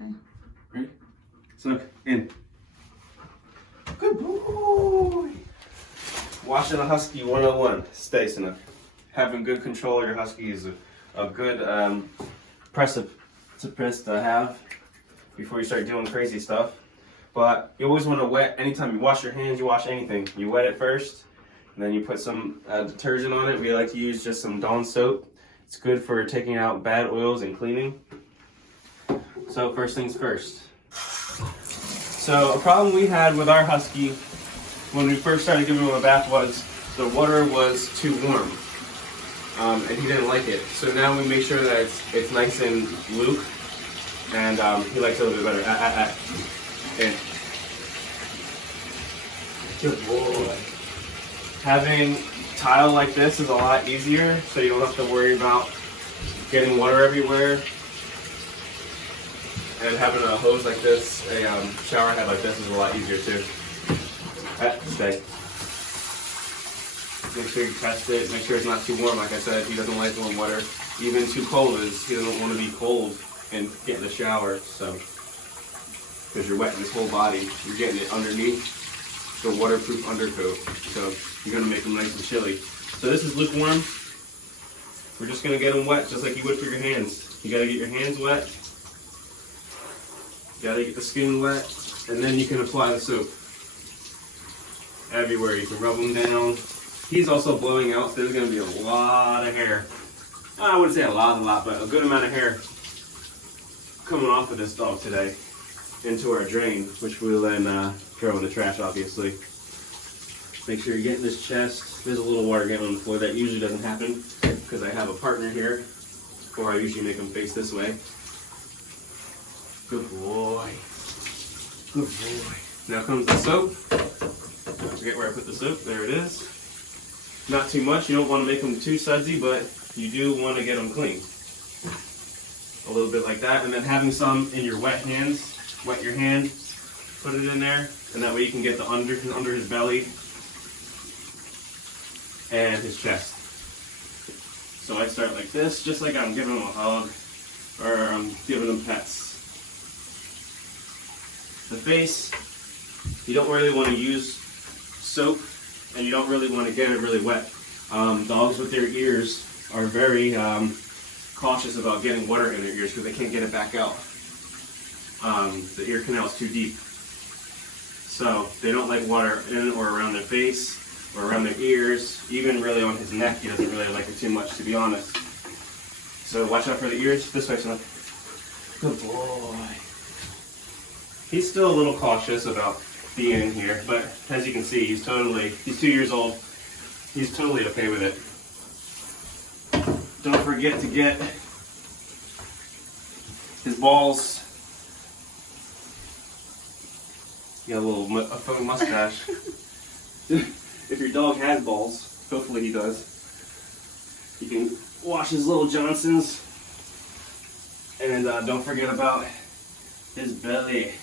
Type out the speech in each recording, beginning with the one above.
Okay. Ready? Sanuk, in. Good boy. Washing a Husky 101. Stay, Sanuk. Having good control of your Husky is a good precipice to have before you start doing crazy stuff. But you always want to wet, anytime you wash your hands, you wash anything, you wet it first, and then you put some detergent on it. We like to use just some Dawn soap. It's good for taking out bad oils and cleaning. So first things first. So a problem we had with our Husky when we first started giving him a bath was the water was too warm. And he didn't like it. So now we make sure that it's nice and luke, and he likes it a little bit better. In. Good boy. Having tile like this is a lot easier, so you don't have to worry about getting water everywhere. And having a hose like this, a shower head like this is a lot easier too. Stay. Make sure you test it, make sure it's not too warm. Like I said, he doesn't like warm water. Even too cold is, he doesn't want to be cold and get in the shower, so. Because you're wetting his whole body, you're getting it underneath the waterproof undercoat. So you're gonna make him nice and chilly. So this is lukewarm. We're just gonna get him wet just like you would for your hands. You gotta get your hands wet. You gotta get the skin wet, and then you can apply the soap everywhere. You can rub them down. He's also blowing out, so there's gonna be a lot of hair. I wouldn't say a lot, but a good amount of hair coming off of this dog today into our drain, which we'll then throw in the trash, obviously. Make sure you're getting this chest. There's a little water getting on the floor. That usually doesn't happen because I have a partner here, or I usually make him face this way. Good boy. Good boy. Now comes the soap. I forget where I put the soap. There it is. Not too much. You don't want to make them too sudsy, but you do want to get them clean. A little bit like that, and then having some in your wet hands. Wet your hand, put it in there, and that way you can get the under his belly and his chest. So I start like this, just like I'm giving him a hug, or I'm giving him pets. The face, you don't really want to use soap, and you don't really want to get it really wet. Dogs with their ears are very cautious about getting water in their ears because they can't get it back out. The ear canal is too deep. So they don't like water in or around their face or around their ears, even really on his neck. He doesn't really like it too much, to be honest. So watch out for the ears. This way, son. Good boy. He's still a little cautious about being in here, but as you can see, he's 2 years old. He's totally okay with it. Don't forget to get his balls. You got a little faux mustache. If your dog has balls, hopefully he does, you can wash his little Johnsons. And don't forget about his belly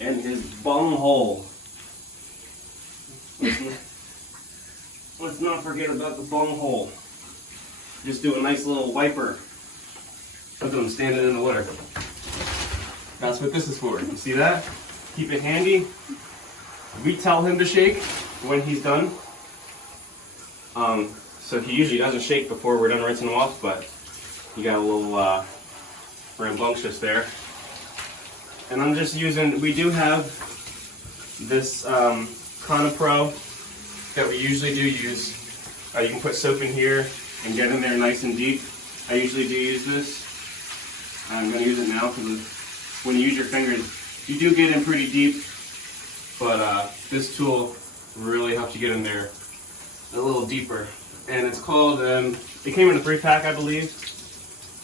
and his bum hole. Let's not forget about the bum hole. Just do a nice little wiper with him standing in the water. That's what this is for. You see that? Keep it handy. We tell him to shake when he's done. So he usually doesn't shake before we're done rinsing him off, but he got a little rambunctious there. And I'm just using, we do have this Pro that we usually do use. You can put soap in here and get in there nice and deep. I usually do use this. I'm going to use it now because when you use your fingers, you do get in pretty deep, but this tool really helps you get in there a little deeper. And it's called, it came in a 3-pack, I believe.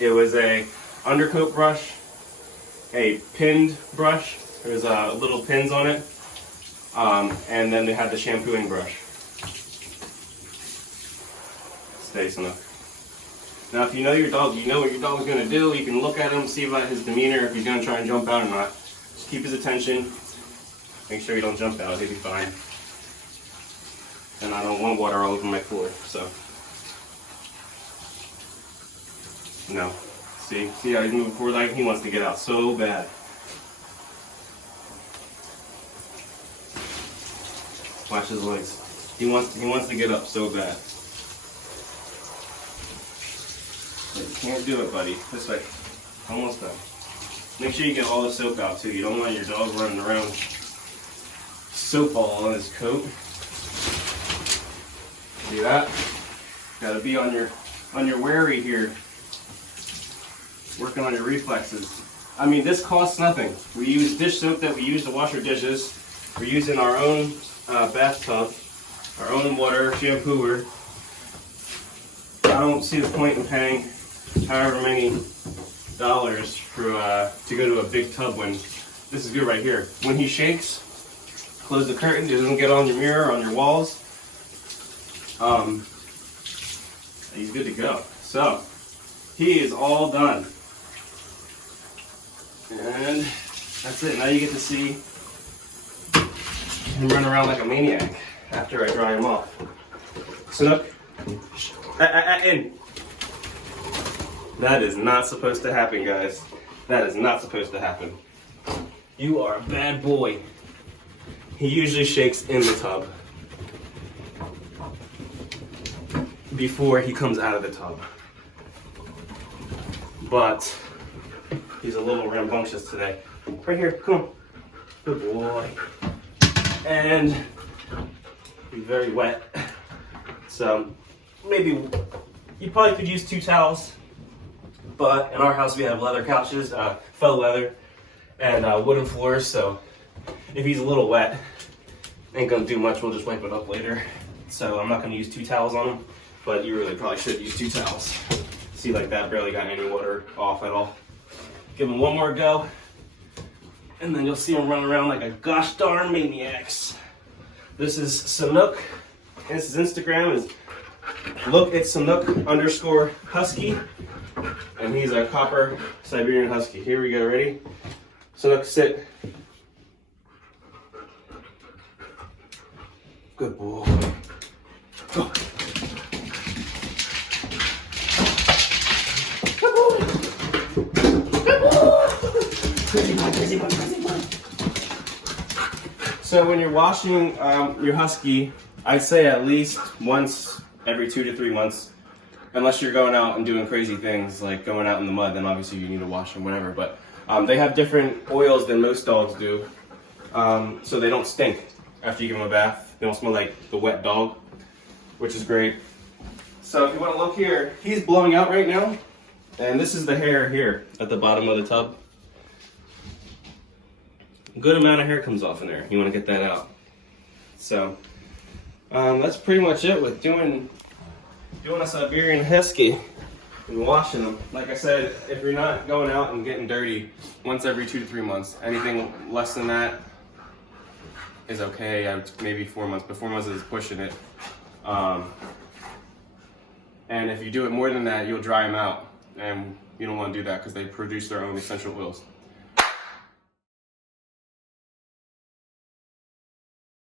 It was a undercoat brush, a pinned brush. There's little pins on it, and then they had the shampooing brush. Stay enough. Now, if you know your dog, you know what your dog's going to do. You can look at him, see about his demeanor, if he's going to try and jump out or not. Just keep his attention. Make sure you don't jump out. He'll be fine. And I don't want water all over my floor, so. No. See how he's moving forward? Like he wants to get out so bad. Watch his legs. He wants to get up so bad. But you can't do it, buddy. This way. Almost done. Make sure you get all the soap out too. You don't want your dog running around soap all on his coat. See that? Gotta be on your wary here. Working on your reflexes. I mean, this costs nothing. We use dish soap that we use to wash our dishes. We're using our own bathtub, our own water shampooer. I don't see the point in paying however many dollars for to go to a big tub when this is good right here. When he shakes, close the curtain. It doesn't get on your mirror, on your walls. He's good to go. So he is all done. And that's it. Now you get to see him run around like a maniac after I dry him off. Sanuk, in. That is not supposed to happen, guys. That is not supposed to happen. You are a bad boy. He usually shakes in the tub before he comes out of the tub. But he's a little rambunctious today. Right here, come on. Good boy. And he's very wet. So maybe you probably could use 2 towels. But in our house we have leather couches, faux leather, and wooden floors. So if he's a little wet, ain't gonna do much. We'll just wipe it up later. So I'm not gonna use 2 towels on him, but you really probably should use 2 towels. See, like that, barely got any water off at all. Give him one more go, and then you'll see him run around like a gosh darn maniacs. This is Sanuk, and his Instagram is @Sanuk_Husky, and he's a copper Siberian Husky. Here we go, ready? Sanuk, sit. Good boy. Go. So when you're washing your Husky, I'd say at least once every 2 to 3 months, unless you're going out and doing crazy things like going out in the mud, then obviously you need to wash them, whatever. But they have different oils than most dogs do, so they don't stink after you give them a bath. They don't smell like the wet dog, which is great. So if you want to look here, he's blowing out right now, and this is the hair here at the bottom of the tub. A good amount of hair comes off in there. You want to get that out. So that's pretty much it with doing a Siberian Husky and washing them. Like I said, if you're not going out and getting dirty once every 2 to 3 months, anything less than that is okay. Maybe 4 months, but 4 months is pushing it. And if you do it more than that, you'll dry them out, and you don't want to do that because they produce their own essential oils.